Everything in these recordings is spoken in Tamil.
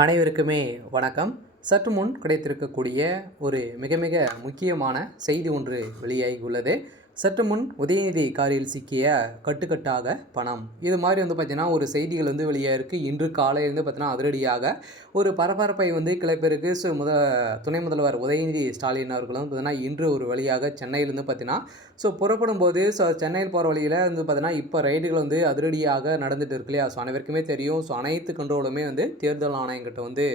அனைவருக்குமே வணக்கம். சற்று முன் கிடைத்திருக்கக்கூடிய ஒரு மிக மிக முக்கியமான செய்தி ஒன்று வெளியாகி உள்ளது. சற்று முன் உதயநிதி காரில் சிக்கிய கட்டுக்கட்டாக பணம், இது மாதிரி பார்த்தீங்கன்னா ஒரு செய்திகள் வெளியாயிருக்கு. இன்று காலையிலேருந்து பார்த்தீங்கன்னா அதிரடியாக ஒரு பரபரப்பை கிளப்பியிருக்கு. ஸோ துணை முதல்வர் உதயநிதி ஸ்டாலின் அவர்களும் பார்த்தீங்கன்னா இன்று ஒரு வழியாக சென்னையிலேருந்து பார்த்தீங்கன்னா புறப்படும் போது சென்னையில் போகிற வழியில் பார்த்தீங்கன்னா இப்போ ரைடுகள் அதிரடியாக நடந்துட்டு இருக்கு இல்லையா. அனைவருக்குமே தெரியும். அனைத்து கண்ட்ரோலுமே தேர்தல் ஆணையங்கிட்ட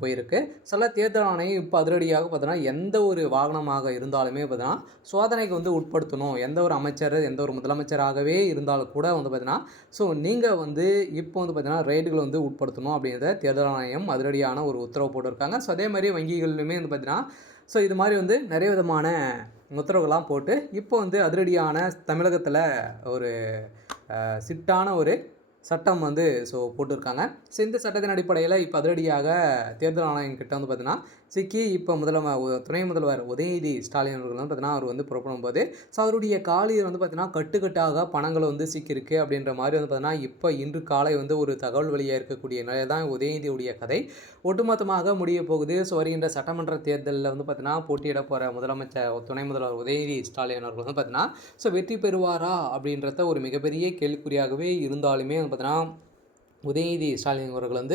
போயிருக்கு. சில தேர்தல் ஆணையம் இப்போ அதிரடியாக பார்த்தீங்கன்னா எந்த ஒரு வாகனமாக இருந்தாலுமே பார்த்தீங்கன்னா சோதனைக்கு உட்படுத்தணும். எந்த ஒரு அமைச்சர், எந்த ஒரு முதலமைச்சராகவே இருந்தாலும் கூட பார்த்தீங்கன்னா நீங்கள் இப்போ பார்த்தீங்கன்னா ரைடுகள் உட்படுத்தணும் அப்படிங்கிறத தேர்தல் ஆணையம் அதிரடியான ஒரு உத்தரவு போட்டிருக்காங்க. அதே மாதிரி வங்கிகளிலுமே பார்த்தீங்கன்னா இது மாதிரி நிறைய விதமான உத்தரவுகள்லாம் போட்டு இப்போ அதிரடியான தமிழகத்தில் ஒரு சிட்டான ஒரு சட்டம் போட்டிருக்காங்க. இந்த சட்டத்தின் அடிப்படையில் இப்போ அதிரடியாக தேர்தல் ஆணையம் கிட்ட பார்த்தீங்கன்னா சிக்கி இப்போ துணை முதல்வர் உதயநிதி ஸ்டாலின் அவர்கள் பார்த்தீங்கன்னா அவர் புறப்படும் போது அவருடைய காலில் பார்த்தீங்கன்னா கட்டுக்கட்டாக பணங்கள் சிக்கியிருக்கு அப்படின்ற மாதிரி பார்த்தீங்கன்னா இப்போ இன்று காலை ஒரு தகவல் வெளியாக இருக்கக்கூடிய நிலையில் தான் உதயநிதியுடைய கதை ஒட்டுமொத்தமாக முடிய போகுது. வருகின்ற சட்டமன்ற தேர்தலில் பார்த்தீங்கன்னா போட்டியிட போகிற துணை முதல்வர் உதயநிதி ஸ்டாலின் அவர்கள் பார்த்தீங்கன்னா வெற்றி பெறுவாரா அப்படின்றத ஒரு மிகப்பெரிய கேள்விக்குறியாகவே இருந்தாலுமே பார்த்தீங்கன்னா உதயநிதி ஸ்டாலின் அவர்கள்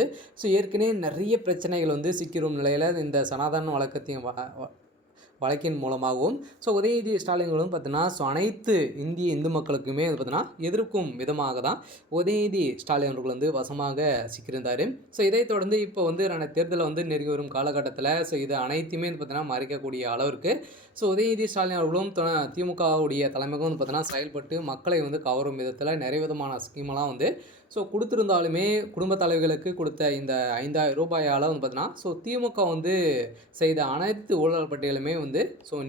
ஏற்கனவே நிறைய பிரச்சனைகள் சிக்கிரும் நிலையில் இந்த சனாதன வழக்கின் மூலமாகவும் உதயநிதி ஸ்டாலின்களும் பார்த்தீங்கன்னா அனைத்து இந்து மக்களுக்குமே பார்த்தீங்கன்னா எதிர்க்கும் விதமாக தான் உதயநிதி ஸ்டாலின் அவர்கள் வசமாக சிக்கியிருந்தார். இதை தொடர்ந்து இப்போ தேர்தலில் நெருங்கி வரும் காலகட்டத்தில் இது அனைத்துமே பார்த்தீங்கன்னா மறைக்கக்கூடிய அளவிற்கு உதயநிதி ஸ்டாலின் அவர்களும் திமுகவுடைய தலைமைக்கும் பார்த்தீங்கன்னா செயல்பட்டு மக்களை கவரும் விதத்தில் நிறைய விதமான ஸ்கீமெல்லாம் கொடுத்துருந்தாலுமே குடும்ப தலைவர்களுக்கு கொடுத்த இந்த 5000 ரூபாயால் பார்த்தீங்கன்னா திமுக செய்த அனைத்து ஊழல் பட்டியலுமே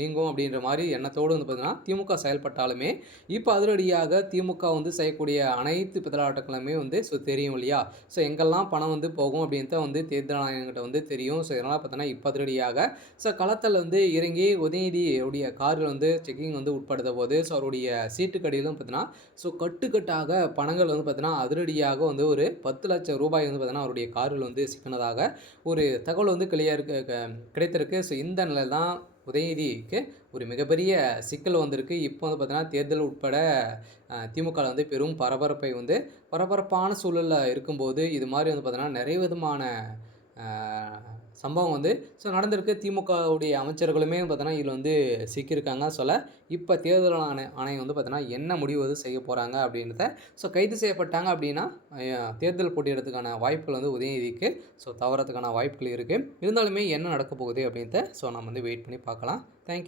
நீங்கும் அப்படின்ற மாதிரி எண்ணத்தோடு பார்த்தீங்கன்னா திமுக செயல்பட்டாலுமே இப்போ அதிரடியாக திமுக செய்யக்கூடிய அனைத்து பித்தலாட்டங்களுமே தெரியும் இல்லையா. எங்கெல்லாம் பணம் போகும் அப்படின்ட்டு தேர்தல் ஆணையங்கிட்ட தெரியும். இதனால் பார்த்தீங்கன்னா இப்போ அதிரடியாக களத்தில் இறங்கி உதயநிதியுடைய காரில் செக்கிங் உட்படுத்த போது அவருடைய சீட்டுக்கடியிலும் பார்த்தீங்கன்னா கட்டுக்கட்டாக பணங்கள் பார்த்தீங்கன்னா அதிரடியாக ஒரு 10 லட்சம் ரூபாய் பார்த்தீங்கன்னா அவருடைய காரில் சிக்கினதாக ஒரு தகவல் கிடைத்திருக்கு. இந்த நிலையில் தான் உதயநிதிக்கு ஒரு மிகப்பெரிய சிக்கல் வந்திருக்கு. இப்போ பார்த்தீங்கன்னா தேர்தல் உட்பட திமுக பெரும் பரபரப்பான சூழலில் இருக்கும்போது இது மாதிரி பார்த்தீங்கன்னா நிறைய விதமான சம்பவம் நடந்திருக்கு. திமுகவுடைய அமைச்சர்களுமே பார்த்தீங்கன்னா இதில் சிக்கியிருக்காங்க. இப்போ தேர்தல் ஆணையம் பார்த்தீங்கன்னா என்ன முடிவு செய்ய போகிறாங்க அப்படின்றத கைது செய்யப்பட்டாங்க அப்படின்னா தேர்தல் போட்டியிடறதுக்கான வாய்ப்புகள் உதயநிதிக்கு தவறதுக்கான வாய்ப்புகள் இருக்குது. இருந்தாலுமே என்ன நடக்க போகுது அப்படின்றத நம்ம வெயிட் பண்ணி பார்க்கலாம். தேங்க்யூ.